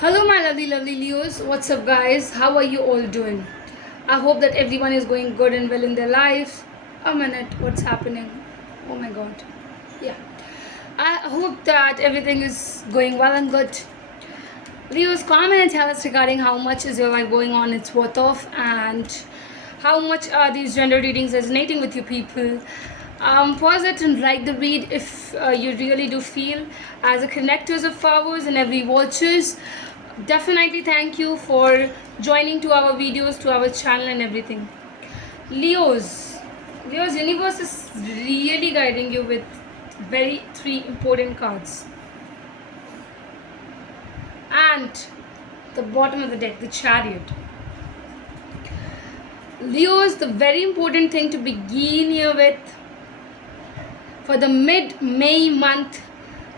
Hello, my lovely Leos. What's up, guys? How are you all doing? I hope that everyone is going good and well in their life. A minute, what's happening? Oh my god. Yeah. I hope that everything is going well and good. Leos, comment and tell us regarding how much is your life going on its worth of, and how much are these gender readings resonating with you people. Pause it and like the read if you really do feel as a connectors of powers and every watchers. Definitely thank you for joining to our videos, to our channel and everything. Leos universe is really guiding you with very three important cards. And the bottom of the deck, the Chariot. Leos, the very important thing to begin here with, for the mid-May month,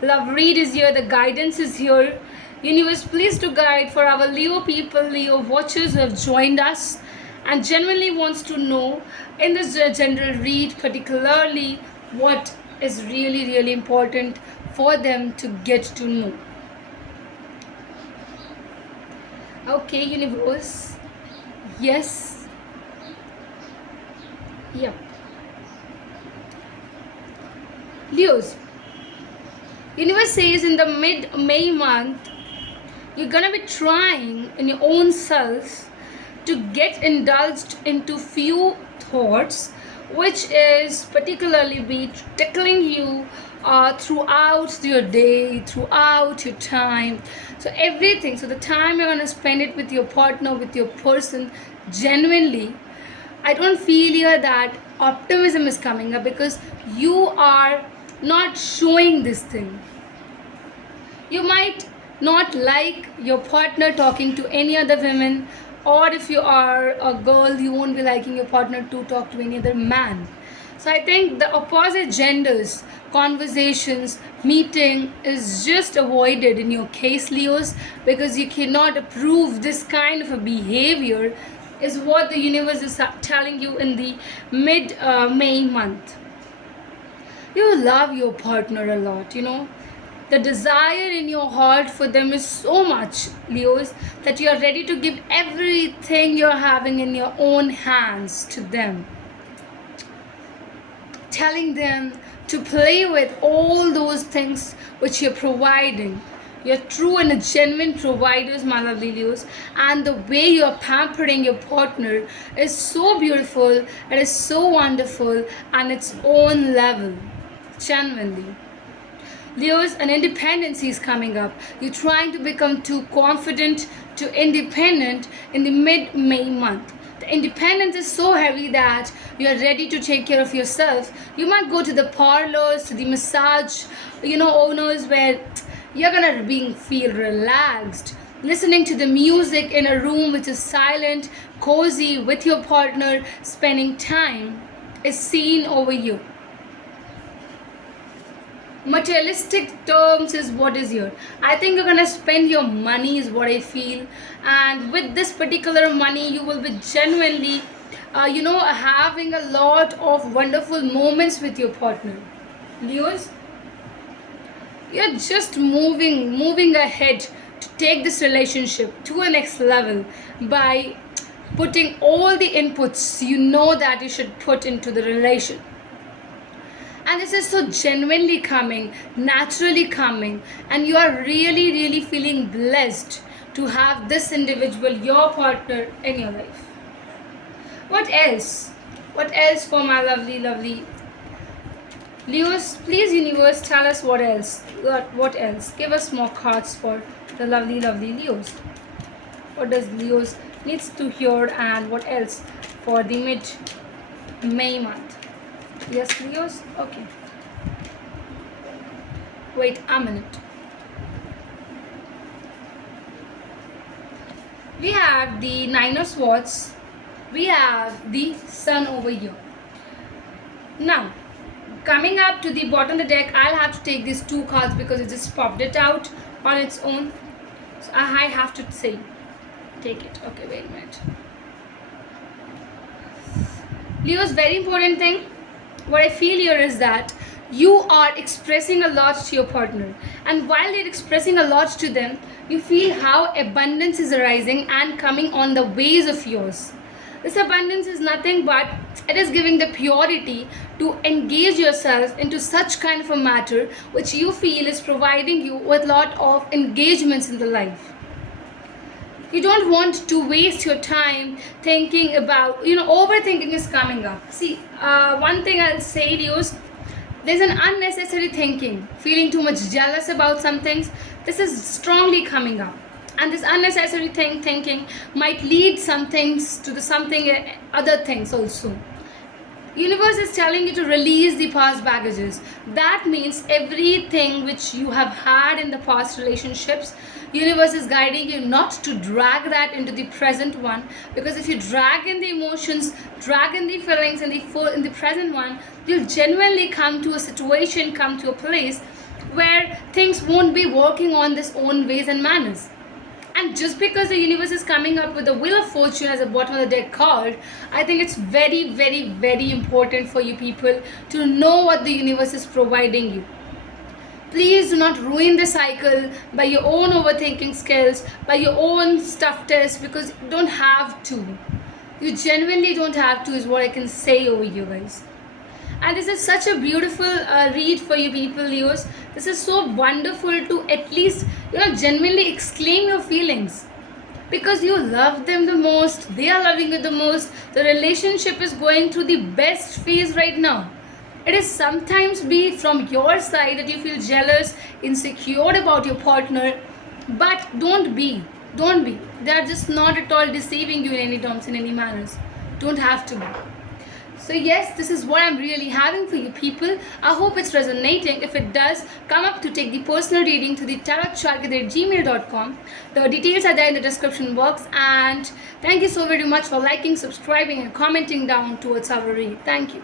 love read is here, the guidance is here. Universe, please to guide for our Leo people, Leo watchers who have joined us and genuinely wants to know in this general read particularly what is really important for them to get to know. Okay, universe. Yes. Yep. Leos, universe says in the mid-May month you're gonna be trying in your own self to get indulged into few thoughts which is particularly be tickling you throughout your day, throughout your time. So everything, so the time you're gonna spend it with your partner, with your person, genuinely I don't feel here that optimism is coming up because you are not showing this thing. You might not like your partner talking to any other women, or if you are a girl, you won't be liking your partner to talk to any other man. So I think the opposite genders conversations meeting is just avoided in your case, Leos, because you cannot approve this kind of a behavior is what the universe is telling you in the mid-May month. You love your partner a lot, the desire in your heart for them is so much, Leos, that you are ready to give everything you're having in your own hands to them, telling them to play with all those things which you're providing. You're true and a genuine providers, my lovely Leos, and the way you're pampering your partner is so beautiful, it is so wonderful on its own level, genuinely. Leos, an independency is coming up. You're trying to become too confident, too independent in the mid-May month. The independence is so heavy that you are ready to take care of yourself. You might go to the parlors, to the massage, owners where you're gonna feel relaxed, listening to the music in a room which is silent, cozy with your partner, spending time is seen over you. Materialistic terms is what is here. I think you're gonna spend your money is what I feel, and with this particular money you will be genuinely having a lot of wonderful moments with your partner. Leos, you're just moving ahead to take this relationship to a next level by putting all the inputs that you should put into the relation. And this is so genuinely coming, naturally coming, and you are really feeling blessed to have this individual, your partner, in your life. What else for my lovely Leos? Please, universe, tell us what else. Give us more cards for the lovely Leos. What does Leos needs to hear, and what else for the mid-May month? Yes, Leos? Okay. Wait a minute. We have the Nine of Swords. We have the Sun over here. Now, coming up to the bottom of the deck, I'll have to take these two cards because it just popped it out on its own. So I have to say, take it. Okay, wait a minute. Leo's very important thing. What I feel here is that you are expressing a lot to your partner, And while they're expressing a lot to them, you feel how abundance is arising and coming on the ways of yours. This abundance is nothing but it is giving the purity to engage yourself into such kind of a matter which you feel is providing you with lot of engagements in the life. You don't want to waste your time thinking about, overthinking is coming up. See, one thing I'll say to you is there's an unnecessary thinking, feeling too much jealous about some things. This is strongly coming up. And this unnecessary thinking might lead some things to other things also. Universe is telling you to release the past baggages. That means everything which you have had in the past relationships, universe is guiding you not to drag that into the present one, because if you drag in the emotions, drag in the feelings in the present one, you'll genuinely come to a situation, come to a place where things won't be working on this own ways and manners. And just because the universe is coming up with the Wheel of Fortune as a bottom of the deck card, I think it's very, very, very important for you people to know what the universe is providing you. Please do not ruin the cycle by your own overthinking skills, by your own stuff test, because you don't have to. You genuinely don't have to is what I can say over you guys. And this is such a beautiful read for you people, Leos. This is so wonderful to at least, genuinely exclaim your feelings. Because you love them the most, they are loving you the most, the relationship is going through the best phase right now. It is sometimes be from your side that you feel jealous, insecure about your partner, but don't be. They are just not at all deceiving you in any terms, in any manners. Don't have to be. So yes, this is what I'm really having for you people. I hope it's resonating. If it does, come up to take the personal reading to the tarotcharkit@gmail.com. The details are there in the description box. And thank you so very much for liking, subscribing and commenting down towards our read. Thank you.